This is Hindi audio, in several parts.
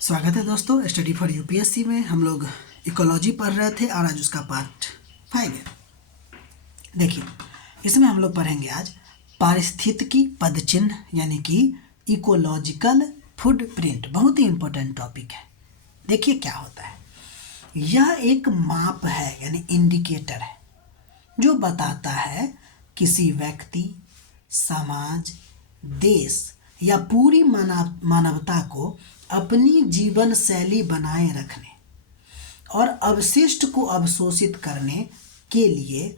स्वागत है दोस्तों। स्टडी फॉर यूपीएससी में हम लोग इकोलॉजी पढ़ रहे थे और आज उसका पार्ट 5 है। देखिए, इसमें हम लोग पढ़ेंगे आज पारिस्थितिकी पदचिन्ह यानी कि इकोलॉजिकल फुटप्रिंट। बहुत ही इंपॉर्टेंट टॉपिक है। देखिए क्या होता है, यह एक माप है यानी इंडिकेटर है जो बताता है किसी व्यक्ति, समाज, देश या पूरी मानवता को अपनी जीवन शैली बनाए रखने और अवशिष्ट को अवशोषित करने के लिए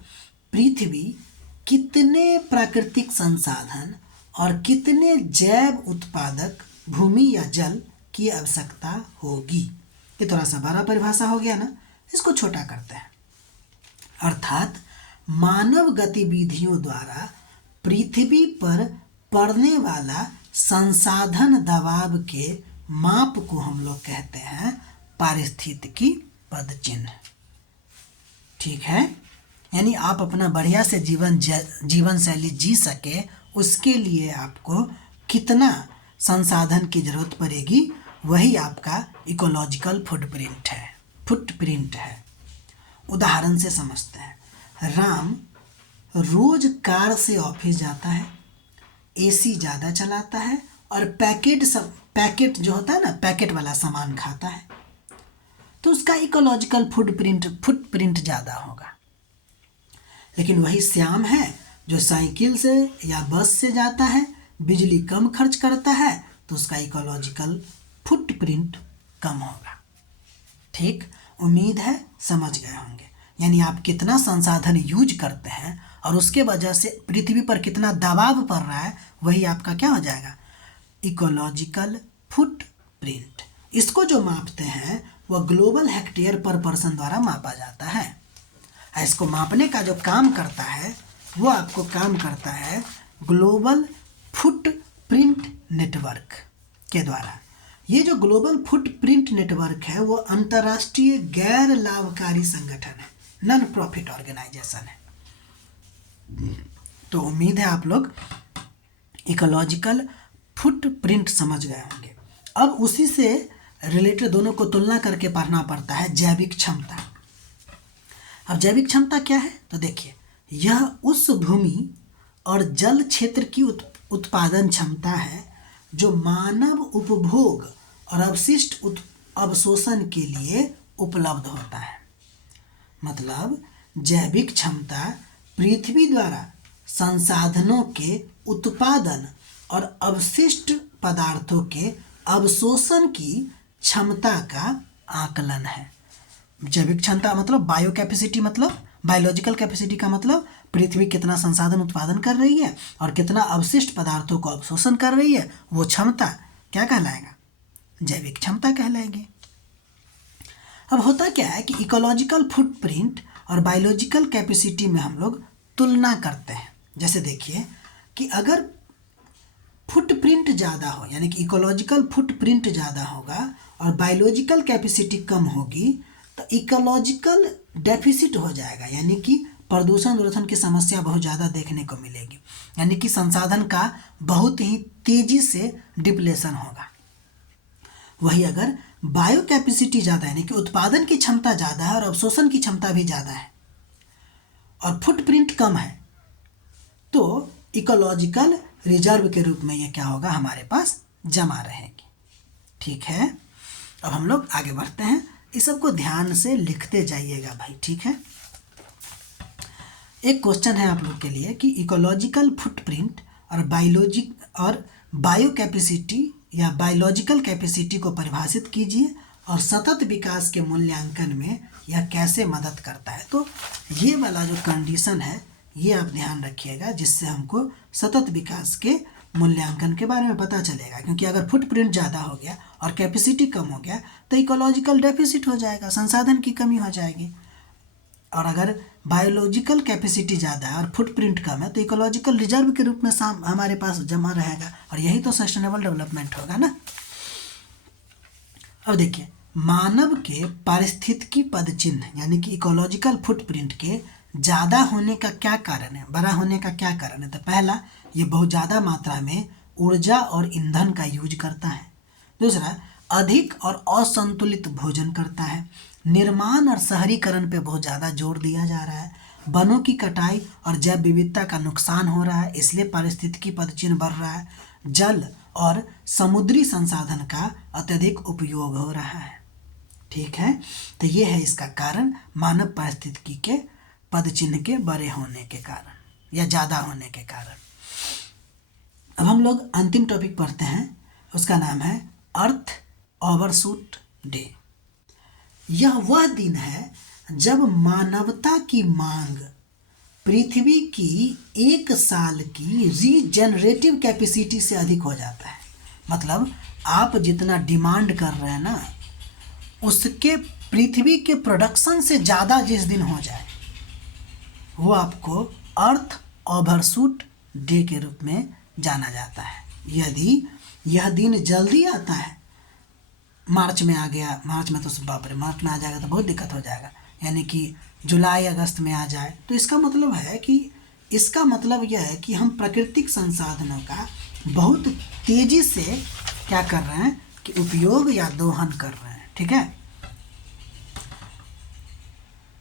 पृथ्वी कितने प्राकृतिक संसाधन और कितने जैव उत्पादक भूमि या जल की आवश्यकता होगी। ये थोड़ा सा बड़ा परिभाषा हो गया ना, इसको छोटा करते हैं। अर्थात मानव गतिविधियों द्वारा पृथ्वी पर पड़ने वाला संसाधन दबाव के माप को हम लोग कहते हैं पारिस्थितिकी पदचिन्ह। ठीक है, यानी आप अपना बढ़िया से जीवन शैली जी सके उसके लिए आपको कितना संसाधन की जरूरत पड़ेगी, वही आपका इकोलॉजिकल फुटप्रिंट है। उदाहरण से समझते हैं। राम रोज कार से ऑफिस जाता है, एसी ज़्यादा चलाता है और पैकेट जो होता है ना, पैकेट वाला सामान खाता है, तो उसका इकोलॉजिकल फुटप्रिंट ज़्यादा होगा। लेकिन वही श्याम है जो साइकिल से या बस से जाता है, बिजली कम खर्च करता है, तो उसका इकोलॉजिकल फुटप्रिंट कम होगा। ठीक, उम्मीद है समझ गए होंगे। यानी आप कितना संसाधन यूज करते हैं और उसके वजह से पृथ्वी पर कितना दबाव पड़ रहा है, वही आपका क्या हो जाएगा, इकोलॉजिकल फुटप्रिंट। इसको जो मापते हैं वह ग्लोबल हेक्टेयर पर पर्सन द्वारा मापा जाता है। इसको मापने का जो काम करता है वो आपको काम करता है ग्लोबल फुटप्रिंट नेटवर्क के द्वारा। ये जो ग्लोबल फुटप्रिंट नेटवर्क है वो अंतर्राष्ट्रीय गैर लाभकारी संगठन है, नॉन प्रॉफिट ऑर्गेनाइजेशन है। तो उम्मीद है आप लोग इकोलॉजिकल फुटप्रिंट समझ गए होंगे। अब उसी से रिलेटेड दोनों को तुलना करके पढ़ना पड़ता है जैविक क्षमता। अब जैविक क्षमता क्या है, तो देखिए, यह उस भूमि और जल क्षेत्र की उत्पादन क्षमता है जो मानव उपभोग और अवशिष्ट अवशोषण के लिए उपलब्ध होता है। मतलब जैविक क्षमता पृथ्वी द्वारा संसाधनों के उत्पादन और अवशिष्ट पदार्थों के अवशोषण की क्षमता का आकलन है। जैविक क्षमता मतलब बायो कैपेसिटी, मतलब बायोलॉजिकल कैपेसिटी का मतलब पृथ्वी कितना संसाधन उत्पादन कर रही है और कितना अवशिष्ट पदार्थों को अवशोषण कर रही है, वो क्षमता क्या कहलाएगा, जैविक क्षमता कहलाएगी। अब होता क्या है कि इकोलॉजिकल फुटप्रिंट और बायोलॉजिकल कैपेसिटी में हम लोग तुलना करते हैं। जैसे देखिए कि अगर फुटप्रिंट ज़्यादा हो यानी कि इकोलॉजिकल फुटप्रिंट ज़्यादा होगा और बायोलॉजिकल कैपेसिटी कम होगी तो इकोलॉजिकल डेफिसिट हो जाएगा, यानी कि प्रदूषण की समस्या बहुत ज़्यादा देखने को मिलेगी, यानी कि संसाधन का बहुत ही तेज़ी से डिप्लेशन होगा। वही अगर बायो कैपेसिटी ज़्यादा है यानी कि उत्पादन की क्षमता ज़्यादा है और अवशोषण की क्षमता भी ज़्यादा है और फुटप्रिंट कम है, तो इकोलॉजिकल रिजर्व के रूप में ये क्या होगा, हमारे पास जमा रहेगी। ठीक है, अब हम लोग आगे बढ़ते हैं। इस सब को ध्यान से लिखते जाइएगा भाई, ठीक है। एक क्वेश्चन है आप लोग के लिए कि इकोलॉजिकल फुटप्रिंट और बायो कैपेसिटी या बायोलॉजिकल कैपेसिटी को परिभाषित कीजिए और सतत विकास के मूल्यांकन में यह कैसे मदद करता है। तो ये वाला जो कंडीशन है ये आप ध्यान रखिएगा, जिससे हमको सतत विकास के मूल्यांकन के बारे में पता चलेगा। क्योंकि अगर फुटप्रिंट ज़्यादा हो गया और कैपेसिटी कम हो गया तो इकोलॉजिकल डेफिसिट हो जाएगा, संसाधन की कमी हो जाएगी। और अगर बायोलॉजिकल कैपेसिटी ज़्यादा है और फुटप्रिंट कम है तो इकोलॉजिकल रिजर्व के रूप में हमारे पास जमा रहेगा और यही तो सस्टेनेबल डेवलपमेंट होगा ना। अब देखिए, मानव के पारिस्थितिकी पदचिन्ह यानी कि इकोलॉजिकल फुटप्रिंट के ज़्यादा होने का क्या कारण है, बड़ा होने का क्या कारण है। तो पहला, ये बहुत ज़्यादा मात्रा में ऊर्जा और ईंधन का यूज करता है। दूसरा, अधिक और असंतुलित भोजन करता है। निर्माण और शहरीकरण पे बहुत ज़्यादा जोर दिया जा रहा है। वनों की कटाई और जैव विविधता का नुकसान हो रहा है, इसलिए पारिस्थितिकी पदचिन्ह बढ़ रहा है। जल और समुद्री संसाधन का अत्यधिक उपयोग हो रहा है। ठीक है, तो ये है इसका कारण, मानव पारिस्थितिकी के पदचिन्ह के बड़े होने के कारण या ज़्यादा होने के कारण। अब हम लोग अंतिम टॉपिक पढ़ते हैं, उसका नाम है अर्थ ओवरशूट डे। यह वह दिन है जब मानवता की मांग पृथ्वी की 1 साल की रीजनरेटिव कैपेसिटी से अधिक हो जाता है। मतलब आप जितना डिमांड कर रहे हैं ना, उसके पृथ्वी के प्रोडक्शन से ज़्यादा जिस दिन हो जाए, वो आपको अर्थ ओवरशूट डे के रूप में जाना जाता है। यदि यह दिन जल्दी आता है, मार्च में आ गया, मार्च में तो बाप रे, मार्च में आ जाएगा तो बहुत दिक्कत हो जाएगा, यानी कि जुलाई अगस्त में आ जाए, तो इसका मतलब यह है कि हम प्राकृतिक संसाधनों का बहुत तेज़ी से क्या कर रहे हैं कि उपयोग या दोहन कर रहे हैं। ठीक है,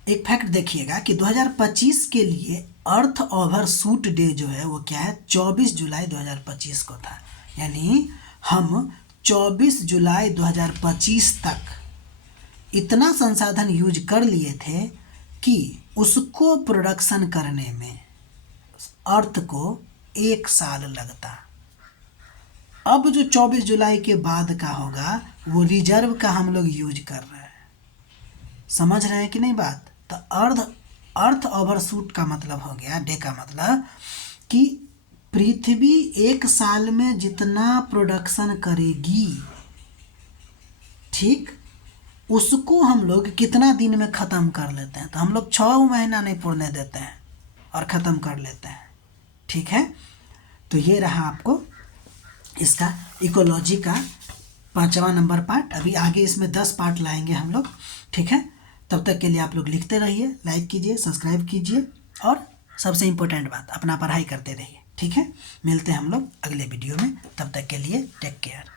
एक फैक्ट देखिएगा कि 2025 के लिए अर्थ ओवरशूट डे जो है वो क्या है, 24 जुलाई 2025 को था। यानी हम 24 जुलाई 2025 तक इतना संसाधन यूज कर लिए थे कि उसको प्रोडक्शन करने में अर्थ को 1 साल लगता। अब जो 24 जुलाई के बाद का होगा वो रिजर्व का हम लोग यूज कर रहे हैं। समझ रहे हैं कि नहीं बात? तो अर्थ ओवरशूट का मतलब हो गया, डे का मतलब कि पृथ्वी 1 साल में जितना प्रोडक्शन करेगी, ठीक, उसको हम लोग कितना दिन में ख़त्म कर लेते हैं। तो हम लोग 6 महीना नहीं पूरने देते हैं और ख़त्म कर लेते हैं। ठीक है, तो ये रहा आपको इसका इकोलॉजी का 5वां नंबर पार्ट। अभी आगे इसमें 10 पार्ट लाएंगे हम लोग। ठीक है, तब तक के लिए आप लोग लिखते रहिए, लाइक कीजिए, सब्सक्राइब कीजिए और सबसे इम्पोर्टेंट बात, अपना पढ़ाई करते रहिए। ठीक है, मिलते हैं हम लोग अगले वीडियो में, तब तक के लिए टेक केयर।